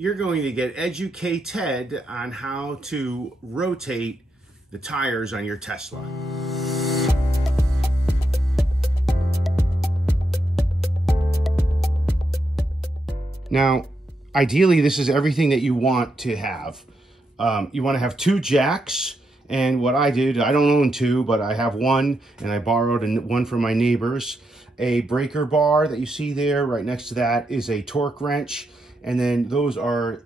you're going to get educated on how to rotate the tires on your Tesla. Now, ideally, this is everything that you want to have. You want to have 2 jacks, and what I did, I don't own 2, but I have one, and I borrowed one from my neighbors. A breaker bar that you see there, right next to that is a torque wrench, and then those are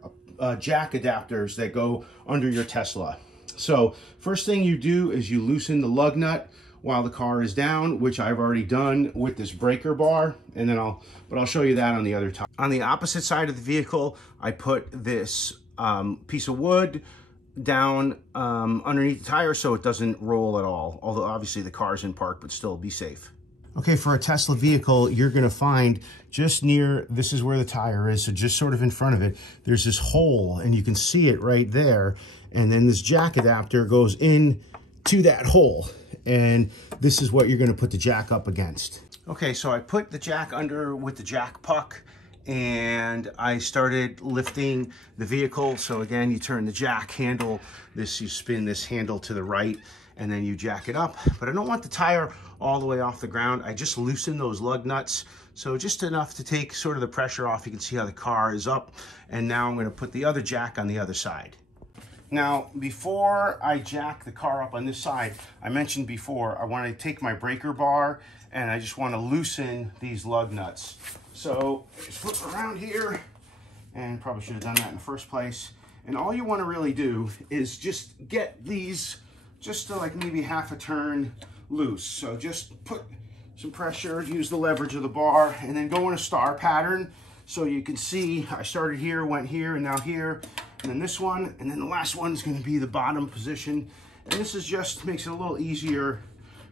jack adapters that go under your Tesla. So first thing you do is you loosen the lug nut while the car is down, which I've already done with this breaker bar, and then I'll show you that on the other time. On the opposite side of the vehicle, I put this piece of wood down underneath the tire so it doesn't roll at all, although obviously the car's in park, but still be safe. Okay, for a Tesla vehicle, you're gonna find just near, this is where the tire is, so just sort of in front of it, there's this hole, and you can see it right there, and then this jack adapter goes in to that hole, and this is what you're gonna put the jack up against. Okay, so I put the jack under with the jack puck, and I started lifting the vehicle. So again, you turn the jack handle, you spin this handle to the right, and then you jack it up. But I don't want the tire all the way off the ground. I just loosen those lug nuts, so just enough to take sort of the pressure off. You can see how the car is up, and now I'm going to put the other jack on the other side. Now, before I jack the car up on this side, I mentioned before, I want to take my breaker bar and I just want to loosen these lug nuts. So just flip around here, and probably should have done that in the first place. And all you want to really do is just get these just to like maybe half a turn loose. So just put some pressure, use the leverage of the bar, and then go in a star pattern. So you can see I started here, went here, and now here, and then this one, and then the last one is going to be the bottom position. And this is just makes it a little easier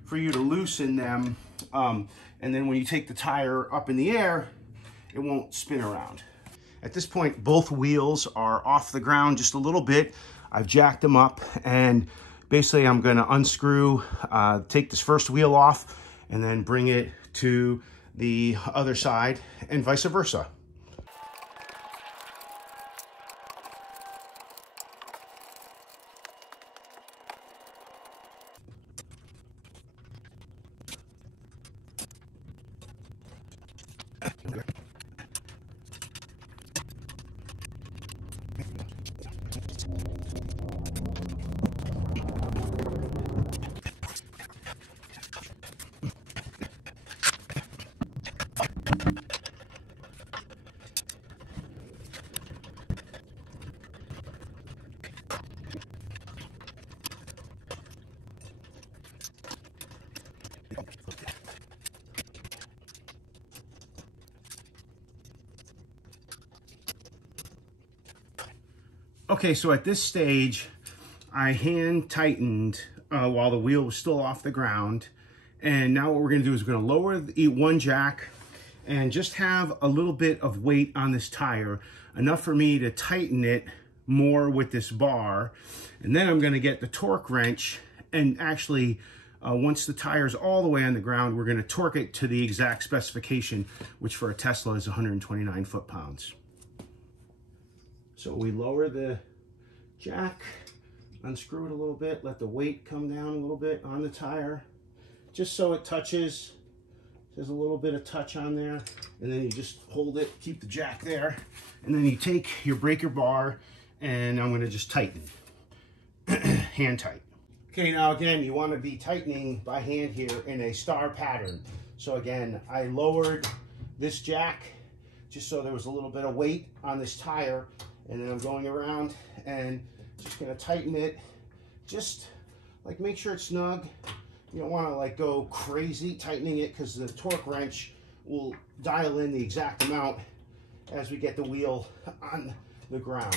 for you to loosen them. And then when you take the tire up in the air, it won't spin around. At this point, both wheels are off the ground just a little bit. I've jacked them up, and basically I'm going to unscrew, take this first wheel off, and then bring it to the other side, and vice versa. Okay, so at this stage, I hand tightened while the wheel was still off the ground. And now what we're gonna do is we're gonna lower the one jack and just have a little bit of weight on this tire, enough for me to tighten it more with this bar. And then I'm gonna get the torque wrench, and actually, once the tire's all the way on the ground, we're gonna torque it to the exact specification, which for a Tesla is 129 foot-pounds. So we lower the jack, unscrew it a little bit, let the weight come down a little bit on the tire, just so it touches. There's a little bit of touch on there, and then you just hold it, keep the jack there, and then you take your breaker bar, and I'm gonna just tighten, hand tight. Okay, now again, you wanna be tightening by hand here in a star pattern. So again, I lowered this jack just so there was a little bit of weight on this tire, and then I'm going around and just gonna tighten it. Just like make sure it's snug. You don't wanna like go crazy tightening it, because the torque wrench will dial in the exact amount as we get the wheel on the ground.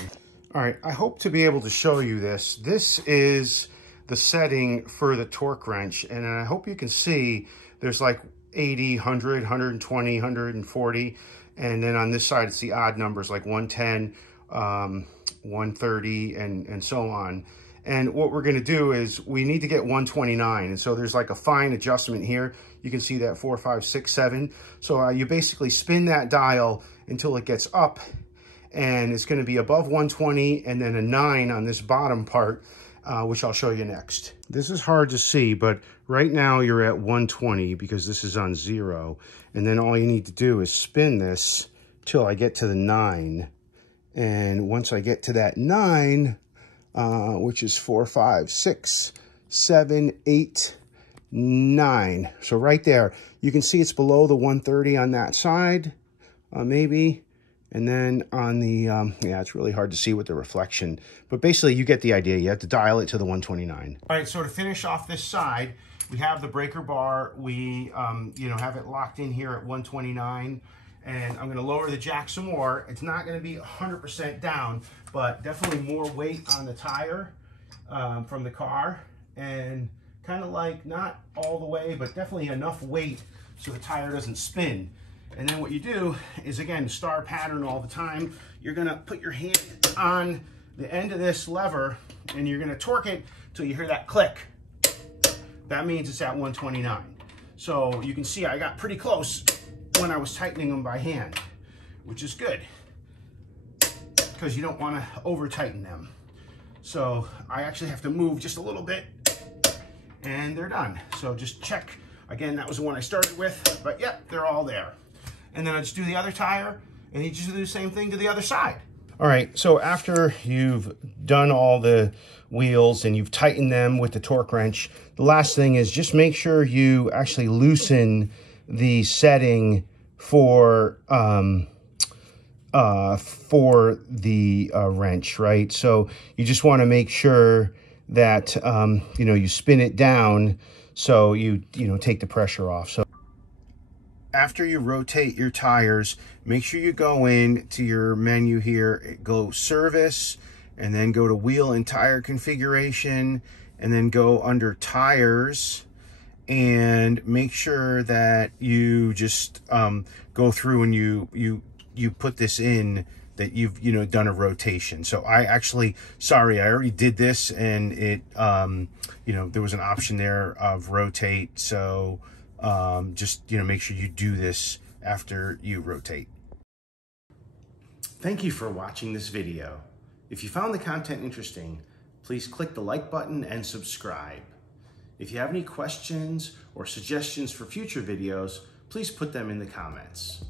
All right, I hope to be able to show you this. This is the setting for the torque wrench, and I hope you can see there's like 80, 100, 120, 140, and then on this side it's the odd numbers like 110, 130, and so on. And what we're going to do is we need to get 129, and so there's like a fine adjustment here. You can see that 4, 5, 6, 7. So you basically spin that dial until it gets up, and it's going to be above 120 and then a 9 on this bottom part, which I'll show you next. This is hard to see, but right now you're at 120 because this is on 0. And then all you need to do is spin this till I get to the 9. And once I get to that 9, which is 4, 5, 6, 7, 8, 9. So right there, you can see it's below the 130 on that side, maybe. And then on the, yeah, it's really hard to see with the reflection. But basically, you get the idea. You have to dial it to the 129. All right, so to finish off this side, we have the breaker bar. We, you know, have it locked in here at 129. And I'm going to lower the jack some more. It's not going to be 100% down, but definitely more weight on the tire from the car. And kind of like, not all the way, but definitely enough weight so the tire doesn't spin. And then what you do is, again, star pattern all the time. You're going to put your hand on the end of this lever and you're going to torque it till you hear that click. That means it's at 129. So you can see I got pretty close when I was tightening them by hand, which is good because you don't want to over tighten them. So I actually have to move just a little bit and they're done. So just check. Again, that was the one I started with, but yep, they're all there. And then I just do the other tire, and you just do the same thing to the other side. All right, so after you've done all the wheels and you've tightened them with the torque wrench, the last thing is just make sure you actually loosen the setting for the wrench, right? So you just want to make sure that you know, you spin it down so you take the pressure off. So after you rotate your tires, make sure you go in to your menu here, go service, and then go to wheel and tire configuration, and then go under tires, and make sure that you just go through and you put this in that you've done a rotation. So I actually, sorry, I already did this, and it there was an option there of rotate. So just make sure you do this after you rotate. Thank you for watching this video. If you found the content interesting, please click the like button and subscribe. If you have any questions or suggestions for future videos, please put them in the comments.